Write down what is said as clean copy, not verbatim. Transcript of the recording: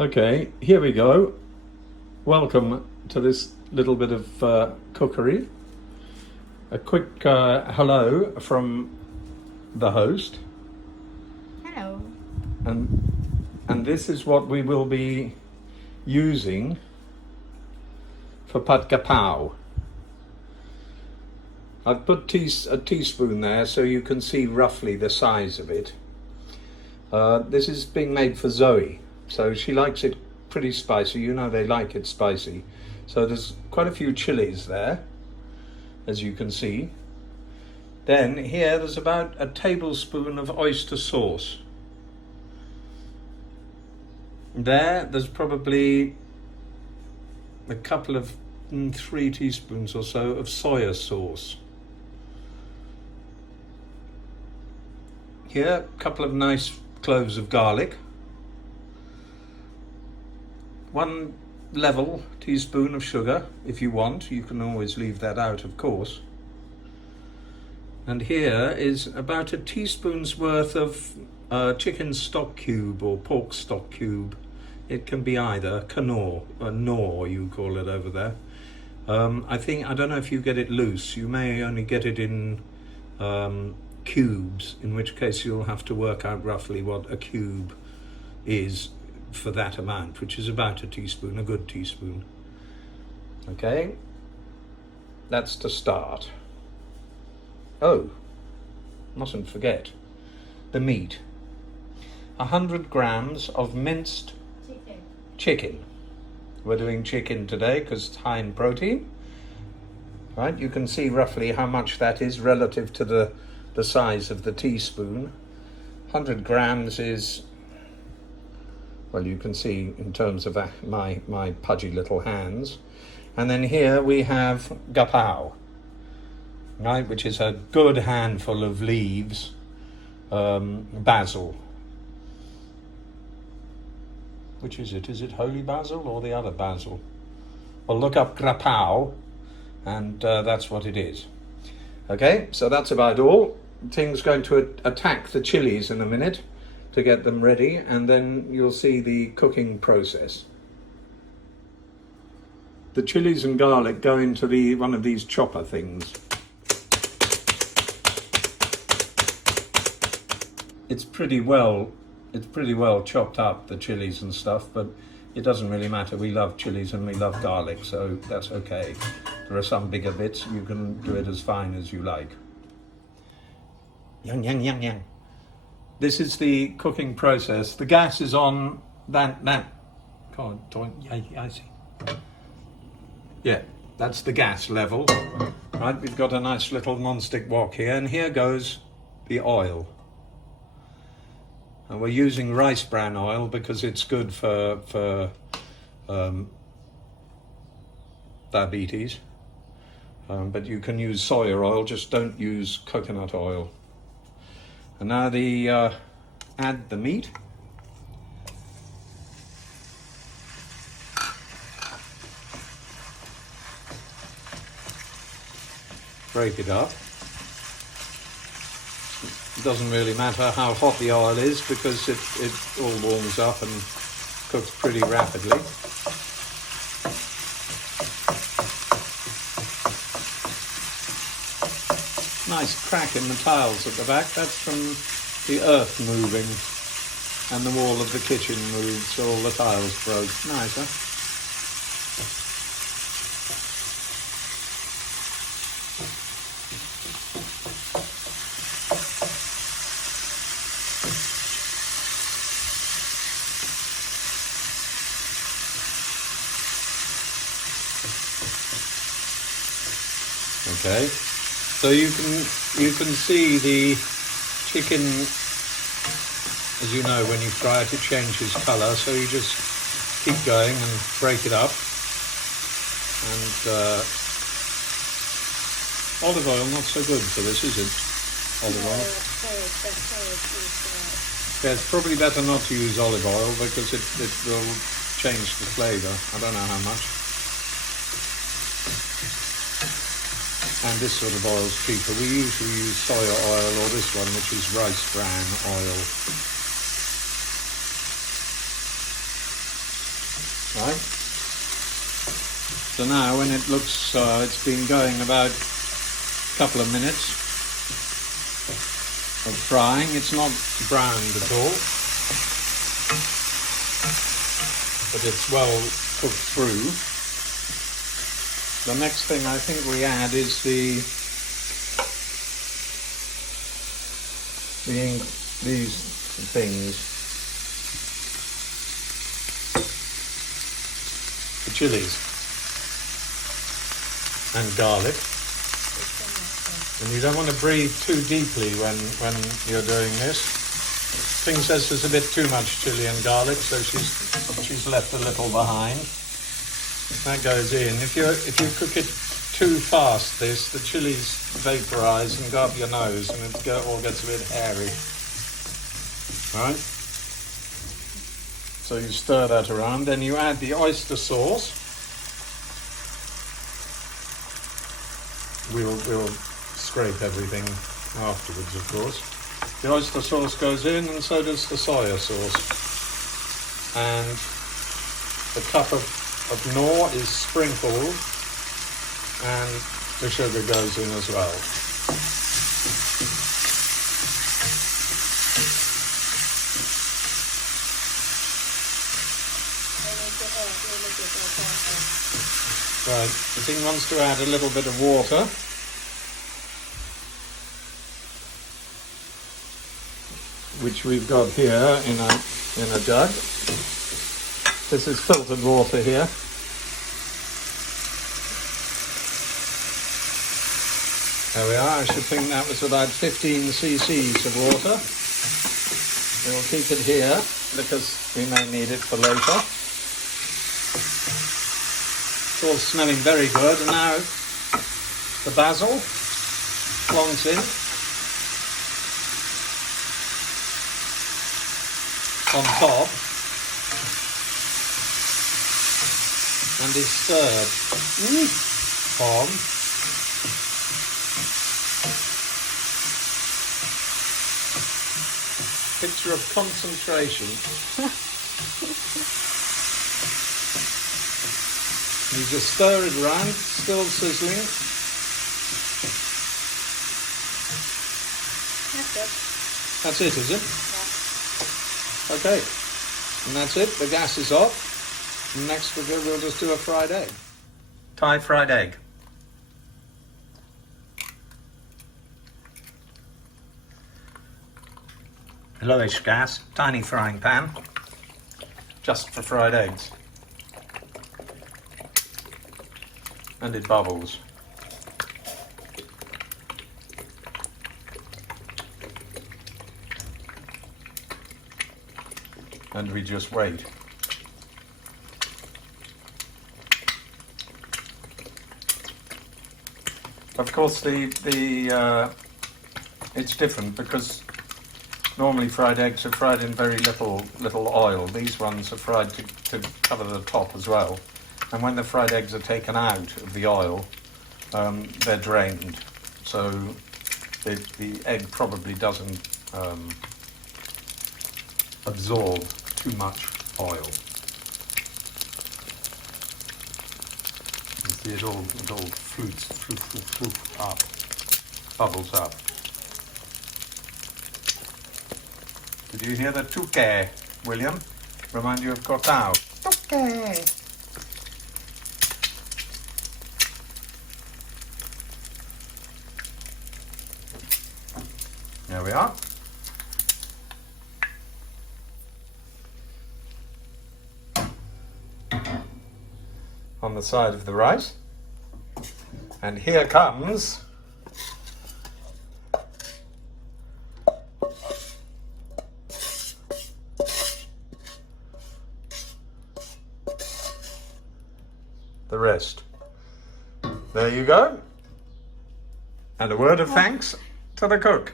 Okay, here we go. Welcome to this little bit of cookery. A quick hello from the host, Hello. and this is what we will be using for pad kapow. I've put a teaspoon there so you can see roughly the size of it. This is being made for Zoe, so she likes it pretty spicy. You know they like it spicy. So there's quite a few chilies there, as you can see. Then here there's about a tablespoon of oyster sauce. There's probably a couple of 3 teaspoons or so of soya sauce. Here, a couple of nice cloves of garlic. 1 level teaspoon of sugar, if you want. You can always leave that out, of course. And here is about a teaspoon's worth of chicken stock cube or pork stock cube. It can be either, knorr, nor you call it over there. I don't know if you get it loose. You may only get it in cubes, in which case you'll have to work out roughly what a cube is for that amount, which is about a teaspoon, a good teaspoon. Okay, that's to start. Oh, mustn't forget the meat. 100 grams of minced chicken. We're doing chicken today because it's high in protein. Right, you can see roughly how much that is relative to the size of the teaspoon. 100 grams is, well, you can see in terms of my pudgy little hands. And then here we have gapow, right, which is a good handful of leaves, basil. Which is it? Is it holy basil or the other basil? Well, look up gapow, and that's what it is. Okay, so that's about all. Ting's going to attack the chilies in a minute to get them ready, and then you'll see the cooking process. The chilies and garlic go into one of these chopper things. It's pretty well chopped up, the chilies and stuff, but it doesn't really matter. We love chilies and we love garlic, so that's okay. There are some bigger bits. You can do it as fine as you like. Yang, yang, yang, yang. This is the cooking process. The gas is on that. Come on, I see. Yeah, that's the gas level. Right, we've got a nice little non-stick wok here, and here goes the oil. And we're using rice bran oil because it's good for diabetes. But you can use soya oil, just don't use coconut oil. And now add the meat. Break it up. It doesn't really matter how hot the oil is because it all warms up and cooks pretty rapidly. Nice crack in the tiles at the back. That's from the earth moving, and the wall of the kitchen moved, so all the tiles broke. Nice, huh? Okay, so you can see the chicken, as you know, when you fry it, it changes colour, so you just keep going and break it up. And olive oil, not so good for this, is it? Olive oil? Yeah, it's probably better not to use olive oil because it will change the flavour. I don't know how much. And this sort of oil is cheaper. We usually use soya oil or this one, which is rice bran oil. right? So now when it looks, it's been going about a couple of minutes of frying. It's not browned at all, but it's well cooked through. The next thing I think we add is these things, the chilies and garlic. And you don't want to breathe too deeply when you're doing this. Ting says there's a bit too much chili and garlic, so she's left a little behind. That goes in. If you cook it too fast, the chilies vaporize and go up your nose, and it all gets a bit hairy. Right? So you stir that around, then you add the oyster sauce. We'll scrape everything afterwards, of course. The oyster sauce goes in, and so does the soya sauce. And the cup of knorr is sprinkled, and the sugar goes in as well. Right, the thing wants to add a little bit of water. Which we've got here in a jug. This is filtered water here. There we are. I should think that was about 15 cc's of water. We'll keep it here because we may need it for later. It's all smelling very good. And now the basil plonks in on top and is stirred on picture of concentration. You just stir it around, still sizzling. That's it. That's it, is it? Yeah. Okay, and that's it. The gas is off. And next we'll just do a fried egg. Thai fried egg. Lowish gas, tiny frying pan, just for fried eggs. And it bubbles. And we just wait. Of course, it's different because normally fried eggs are fried in very little oil. These ones are fried to cover the top as well. And when the fried eggs are taken out of the oil, they're drained. So the egg probably doesn't absorb too much oil. You see it all flutes up, bubbles up. Did you hear the tuke, William? Remind you of Prao. Tuke. There we are. On the side of the rice. And here comes the rest. There you go. And a word of thanks to the cook.